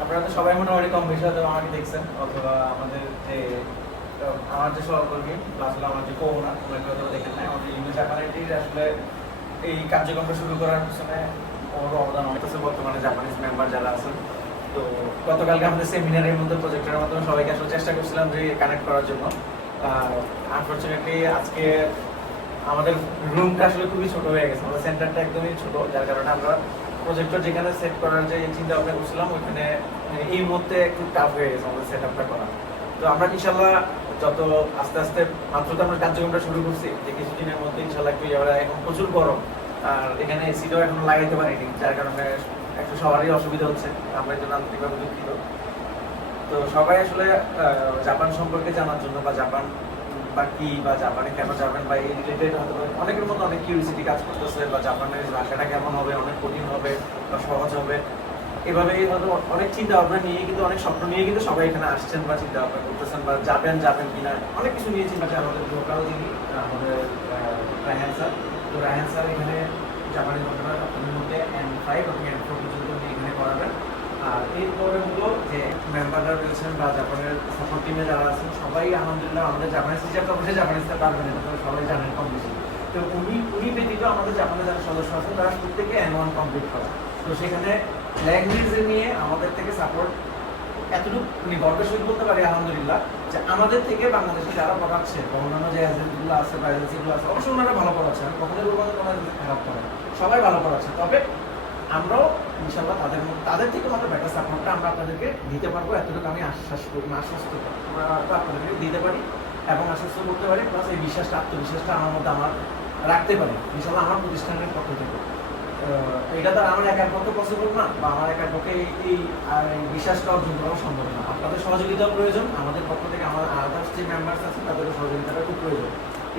আপনারা তো সবাই মোটামুটি কম বেশি হয়তো আমাকে দেখছেন, অথবা আমাদের যে আমার যে সহকর্মী প্লাস হলো আমার যে কো-ওনার ওনাকে হয়তো দেখেন নাই। আমাদের ইংলিশ জাপানিটির আসলে এই কার্যক্রমটা শুরু করার পিছনে ওর অবদান অনেক আছে। বর্তমানে জাপানিজ মেম্বার যারা আছেন, তো গতকালকে আমাদের সেমিনারের মধ্যে প্রজেক্টের মাধ্যমে সবাইকে আসলে চেষ্টা করছিলাম যে কানেক্ট করার জন্য। আনফর্চুনেটলি আজকে আমাদের রুমটা আসলে খুবই ছোট হয়ে গেছে, আমাদের সেন্টারটা একদমই ছোট, যার কারণে আমরা প্রজেক্টর যেখানে সেট করার যে চিন্তা ভাবনা করছিলাম ওইখানে এই মুহূর্তে একটু টাফ হয়ে গেছে আমাদের সেট আপটা করা। তো আমরা ইনশাল্লাহ যত আস্তে আস্তে মাত্র তো আমরা কার্যক্রমটা শুরু করছি, যে কিছুদিনের মধ্যে ইনশাল্লাহ একটু এখন প্রচুর গরম, আর এখানে এসিটাও এখন লাগাইতে পারিনি, যার কারণে একটু সবারই অসুবিধা হচ্ছে। আমরা এই জন্য আন্তরিকভাবে দুঃখিত। তো সবাই আসলে জাপান সম্পর্কে জানার জন্য বা জাপান বা কি বা জাপানে কেন যাবেন বা এই রিলেটেড হয়তো অনেকের মতো অনেক কিউরিসিটি কাজ করতেছে, বা জাপানের ভাষাটা কেমন হবে, অনেক কঠিন হবে বা সহজ হবে, এভাবেই হয়তো অনেক চিন্তা ভাবনা নিয়ে কিন্তু অনেক স্বপ্ন নিয়ে কিন্তু সবাই এখানে আসছেন বা চিন্তা ভাবনা করতেছেন বা যাবেন কিনা অনেক কিছু নিয়ে চিন্তা। আমাদের লোকাল যিনি আমাদের রায়হান স্যার, তো রায়হান স্যার এখানে জাপানি ভাষাটা আপনাদের মধ্যে N5 এবং N4 পর্যন্ত উনি এখানে করাবেন। আর এরপরে হলো যে মেম্বাররা রয়েছেন বা জাপানের সাপোর্ট টিমে যারা আছেন সবাই আলহামদুলিল্লাহ আমাদের জাপানিজ টিচার অবশ্যই জাপানিজটা পারবেন, এটা তো সবাই জানেন কম বেশি। তো উনি ব্যতীত আমাদের জাপানের যারা সদস্য আছেন তারা প্রত্যেকে N1 কমপ্লিট করা। তো সেখানে ল্যাঙ্গুয়েজ নিয়ে আমাদের থেকে সাপোর্ট এতটুকু উনি গর্বের সহিত বলতে পারি আলহামদুলিল্লাহ, যে আমাদের থেকে বাংলাদেশে যারা পড়াচ্ছে বা অন্যান্য যে এজেন্টগুলো আছে বা এজেন্সিগুলো আছে অবশ্যই ওনারা ভালো পড়াচ্ছে, আমি কখনোই বলবো না কোনো এজেন্সি খারাপ করে, সবাই ভালো পড়াচ্ছে। তবে আমরাও ইনশাল্লাহ তাদের থেকে আমাদের বেটার সাপোর্টটা আমরা আপনাদেরকে দিতে পারবো, এতটুকু আমি আশ্বস্ত আপনাদেরকে দিতে পারি এবং আশ্বস্ত করতে পারি। প্লাস এই বিশ্বাসটা আত্মবিশ্বাসটা আমার মধ্যে আমার রাখতে পারি ইনশাল্লাহ আমার প্রতিষ্ঠানের পক্ষ থেকে। এটা তো আমার একার পক্ষে পসিবল না, বা আমার একার পক্ষে এই বিশ্বাসটা অর্জন করা সম্ভব না। আপনাদের সহযোগিতাও প্রয়োজন, আমাদের পক্ষ থেকে আমার আদার্স যে মেম্বার্স আছেন তাদেরও সহযোগিতাটা খুব প্রয়োজন।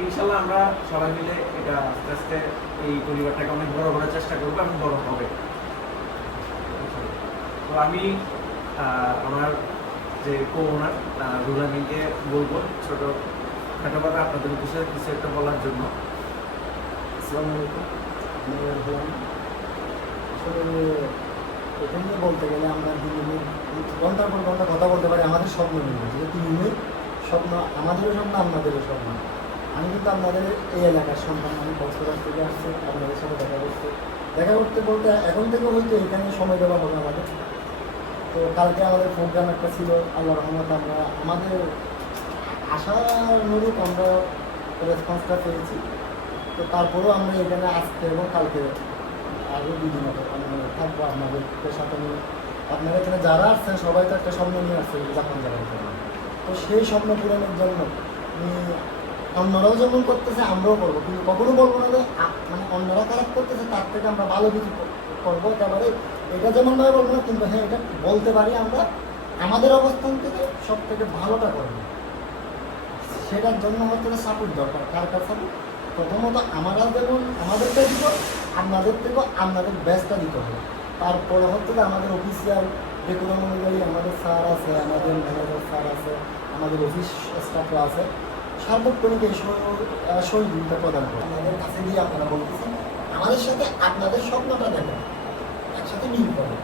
ইনশাল্লাহ আমরা সবাই মিলে এটা আস্তে আস্তে এই পরিবারটাকে অনেক বড় করার চেষ্টা করবো এবং বড় হবে। তো আমি আমার যে কো-ওনার রুলামিনকে বলবো ছোট খাটোভাবে আপনাদের উদ্দেশ্যে কিছু একটা বলার জন্য। আসসালামু আলাইকুম, আসলে এখানে বলতে গেলে আমরা ঘন্টার পর ঘন্টা কথা বলতে পারি আমাদের স্বপ্ন নিয়ে, যেহেতু ইউনিক স্বপ্ন, আমাদেরও স্বপ্ন আপনাদেরও স্বপ্ন। আমি কিন্তু আপনাদের এই এলাকার সন্তান, আমি কক্সবাজার থেকে আসছি, আপনাদের সাথে দেখা করতে বলতে এখন থেকে হয়তো এখানে সময় দেওয়া হবে আমাদের। তো কালকে আমাদের প্রোগ্রাম একটা ছিল, আল্লাহ রহমত আমরা আমাদের আশানুরূপ আমরা রেসপন্সটা পেয়েছি। তো তারপরেও আমরা এখানে আসতে এবং কালকে আরও 2 দিন থাকবো আপনাদের সাথে নিয়ে। আপনারা এখানে যারা আসছেন সবাই তো একটা স্বপ্ন নিয়ে আসছে জাপান যাওয়ার জন্য। তো সেই স্বপ্ন পূরণের জন্য অন্যরাও যেমন করতেছে আমরাও করবো, কিন্তু কখনো বলবো না যে মানে অন্যরা খারাপ করতেছে তার থেকে আমরা ভালো কিছু করবো, একেবারে এটা যেমনভাবে বলবো না, কিন্তু হ্যাঁ এটা বলতে পারি আমরা আমাদের অবস্থান থেকে সব থেকে ভালোটা করবো। সেটার জন্য হচ্ছে সাপোর্ট দরকার। কার কার সাপোর্ট? প্রথমত আমরা যেমন আমাদেরটা দিব, আপনাদের থেকেও আপনাদের বেস্টটা দিতে হবে। তারপরে হচ্ছে আমাদের অফিসিয়াল রেগুলার অনুযায়ী আমাদের স্যার আছে, আমাদের ম্যানেজার স্যার আছে, আমাদের অফিস স্টাফরা আছে, সার্বক্ষণিক এই সহযোগিতা প্রদান করে আমাদের কাছে দিয়ে আপনারা বলতেছেন আমাদের সাথে আপনাদের স্বপ্নটা দেখেন, একসাথে মিল করে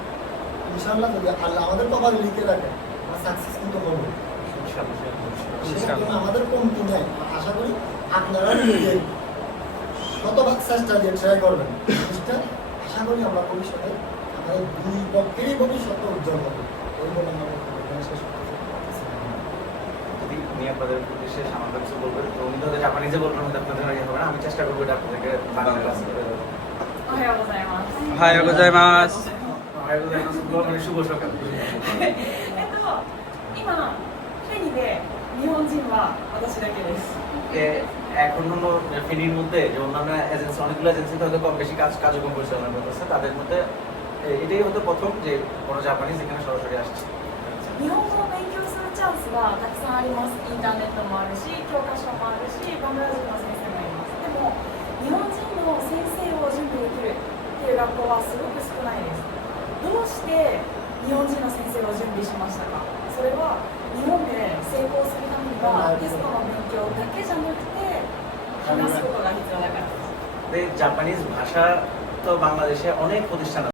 ইনশাআল্লাহ। যদি আল্লাহ আমাদের কপাল লিখে রাখেন আমরা সাকসেস কিন্তু করবো, সেটা আমাদের কমতি নেই। আশা করি আপনারা নিজেই শতভাগ চেষ্টা দিয়ে ট্রাই করবেন, আশা করি আমরা ভবিষ্যতে আমাদের 2 পক্ষেরই ভবিষ্যৎ উজ্জ্বল হবে। এই বলে আমরা শেষ করতে উনি আপনাদের উদ্দেশ্যে সামান্য কিছু বলবেন। তো উনি তো জাপানিজে বলবেন, আপনাদের ইয়ে হবে না, আমি চেষ্টা করবো এটা আপনাদেরকে বাংলা ক্লাস করে দেবো। ওহাইও গোজাইমাস। ওহাইও গোজাইমাস। ওহাইও গোজাইমাস, শুভ সকাল। 今フェニで日本人は私だけです。 এখন হলো ফেনীর মধ্যে যে অন্যান্য এজেন্সি, অনেকগুলো এজেন্সিতে হয়তো কম বেশি কার্যক্রম পরিচালনা করতেছে, তাদের মধ্যে এটাই হতো প্রথম যে কোনো জাপানিজ এখানে সরাসরি আসছে। 日本語を勉強するチャンスはたくさんあります。インターネットもあるし、教科書もあるし、バングラデシュの先生もいます。でも日本人の先生を準備できるっていう学校はすごく少ないです。どうして日本人の先生を準備しましたか？それは日本で成功するためにはテストの勉強だけじゃなくて話すことが必要だからです。জাপানিজ ভাষা তো বাংলাদেশে অনেক প্রতিষ্ঠান